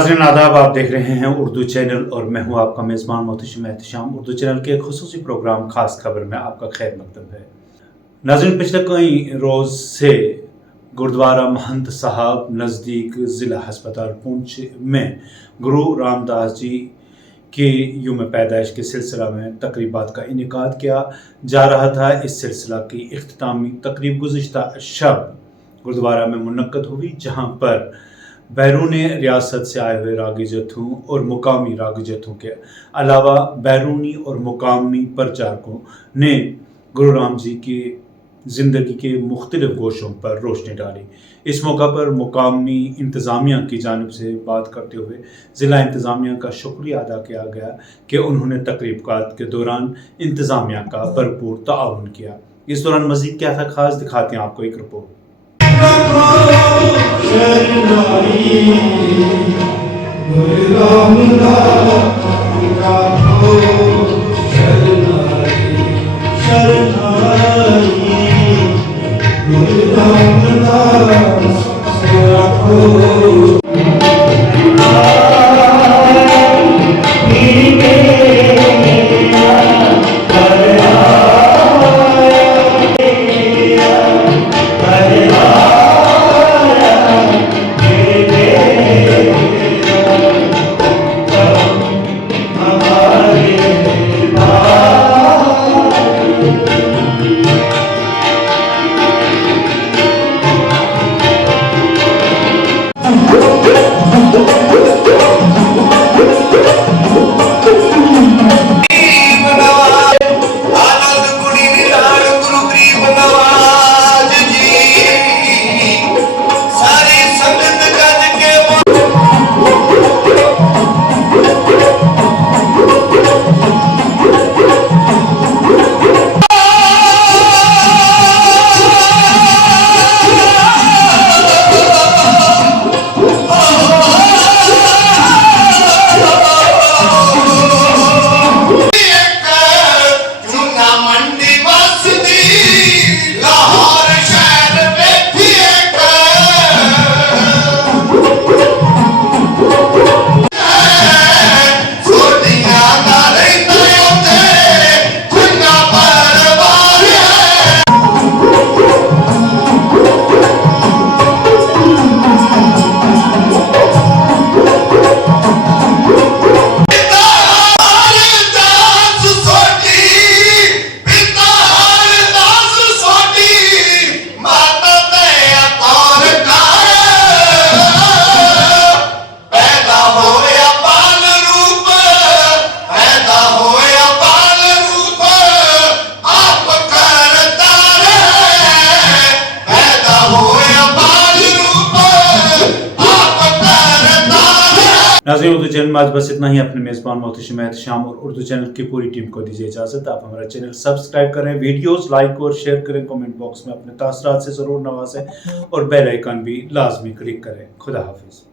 नाज़रीन आदाब, आप देख रहे हैं उर्दू चैनल और मैं हूं आपका मेज़बान मोहतशिम एहतशाम। उर्दू चैनल के खुसूसी प्रोग्राम खास खबर में आपका खैर मकदम है। नाज़रीन, पिछले कई रोज़ से गुरुद्वारा महंत साहब नज़दीक ज़िला हस्पताल पुंछ में गुरु रामदास जी के यूम पैदाइश के सिलसिला में तकरीबात का इनेकाद किया जा रहा था। इस सिलसिला की इख्तितामी तकरीब गुज़िश्ता शब गुरुद्वारा में मुनक्कद हुई, जहाँ पर बैरून रियासत से आए हुए रागी जत्थों और मुकामी रागी जत्थों के अलावा बैरूनी और मुकामी प्रचारकों ने गुरु राम जी की ज़िंदगी के मुख्तलिफ गोशों पर रोशनी डाली। इस मौका पर मुकामी इंतज़ामिया की जानिब से बात करते हुए ज़िला इंतज़ामिया का शुक्रिया अदा किया गया कि उन्होंने तकरीबात के दौरान इंतज़ामिया का भरपूर ताउन किया। इस दौरान मज़ीद क्या था खास, दिखाते हैं आपको एक रिपोर्ट। नाज़रीन, उर्दू चैनल में आज बस इतना ही। अपने मेज़बान मोहतशिम एहतशाम और उर्दू चैनल की पूरी टीम को दीजिए इजाज़त। आप हमारा चैनल सब्सक्राइब करें, वीडियोस लाइक और शेयर करें, कमेंट बॉक्स में अपने तासरात से ज़रूर नवाजें और बेल आइकन भी लाजमी क्लिक करें। खुदा हाफिज़।